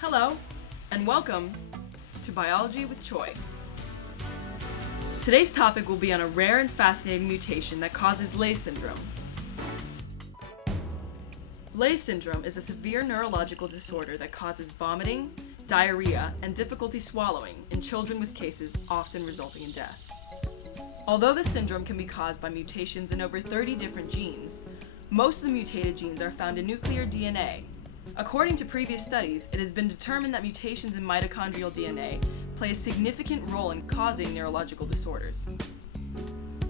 Hello, and welcome to Biology with Choi. Today's topic will be on a rare and fascinating mutation that causes Leigh syndrome. Leigh syndrome is a severe neurological disorder that causes vomiting, diarrhea, and difficulty swallowing in children with cases often resulting in death. Although the syndrome can be caused by mutations in over 30 different genes, most of the mutated genes are found in nuclear DNA. According to previous studies, it has been determined that mutations in mitochondrial DNA play a significant role in causing neurological disorders.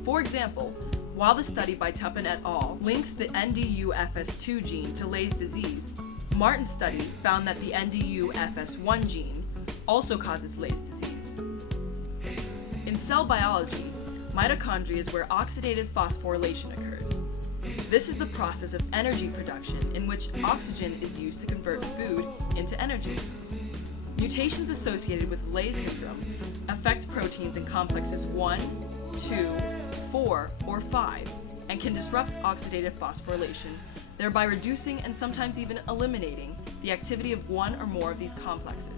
For example, while the study by Tuppen et al. Links the NDU-FS2 gene to Leigh's disease, Martin's study found that the NDU-FS1 gene also causes Leigh's disease. In cell biology, mitochondria is where oxidative phosphorylation occurs. This is the process of energy production in which oxygen is used to convert food into energy. Mutations associated with Leigh syndrome affect proteins in complexes 1, 2, 4, or 5, and can disrupt oxidative phosphorylation, thereby reducing and sometimes even eliminating the activity of one or more of these complexes.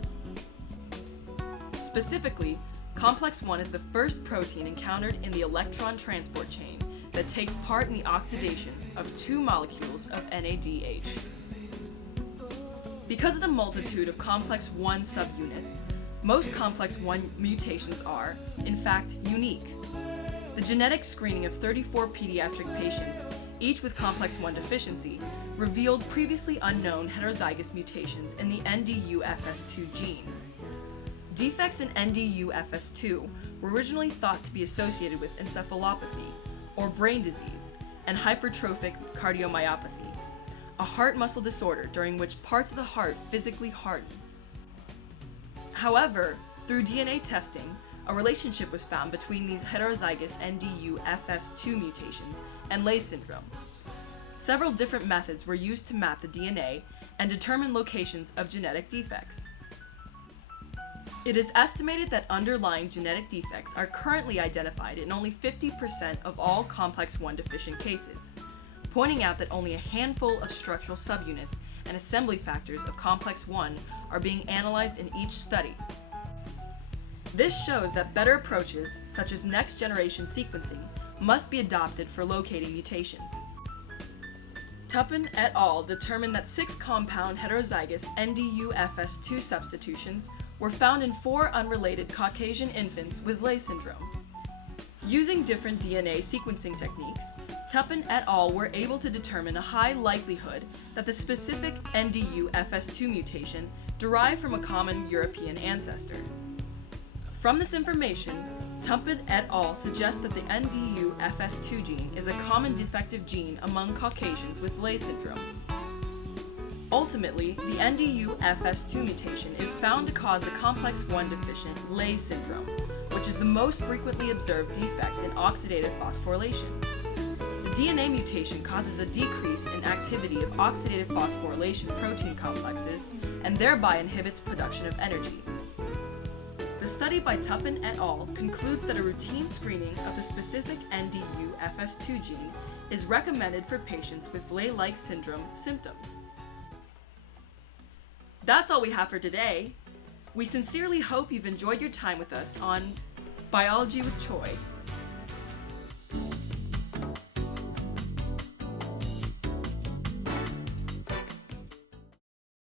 Specifically, complex 1 is the first protein encountered in the electron transport chain that takes part in the oxidation of two molecules of NADH. Because of the multitude of complex 1 subunits, most complex 1 mutations are, in fact, unique. The genetic screening of 34 pediatric patients, each with complex 1 deficiency, revealed previously unknown heterozygous mutations in the NDU-FS2 gene. Defects in NDU-FS2 were originally thought to be associated with encephalopathy, or brain disease, and hypertrophic cardiomyopathy, a heart muscle disorder during which parts of the heart physically harden. However, through DNA testing, a relationship was found between these heterozygous NDU-FS2 mutations and Leigh syndrome. Several different methods were used to map the DNA and determine locations of genetic defects. It is estimated that underlying genetic defects are currently identified in only 50% of all complex 1 deficient cases, pointing out that only a handful of structural subunits and assembly factors of complex 1 are being analyzed in each study. This shows that better approaches, such as next-generation sequencing, must be adopted for locating mutations. Tuppen et al. Determined that 6 compound heterozygous NDU-FS2 substitutions were found in 4 unrelated Caucasian infants with Leigh syndrome. Using different DNA sequencing techniques, Tuppen et al. Were able to determine a high likelihood that the specific NDU-FS2 mutation derived from a common European ancestor. From this information, Tuppen et al. Suggest that the NDU-FS2 gene is a common defective gene among Caucasians with Leigh syndrome. Ultimately, the NDU-FS2 mutation is found to cause the complex 1 deficient Leigh syndrome, which is the most frequently observed defect in oxidative phosphorylation. The DNA mutation causes a decrease in activity of oxidative phosphorylation protein complexes and thereby inhibits production of energy. The study by Tuppen et al. Concludes that a routine screening of the specific NDU-FS2 gene is recommended for patients with Leigh-like syndrome symptoms. That's all we have for today. We sincerely hope you've enjoyed your time with us on Biology with Choi.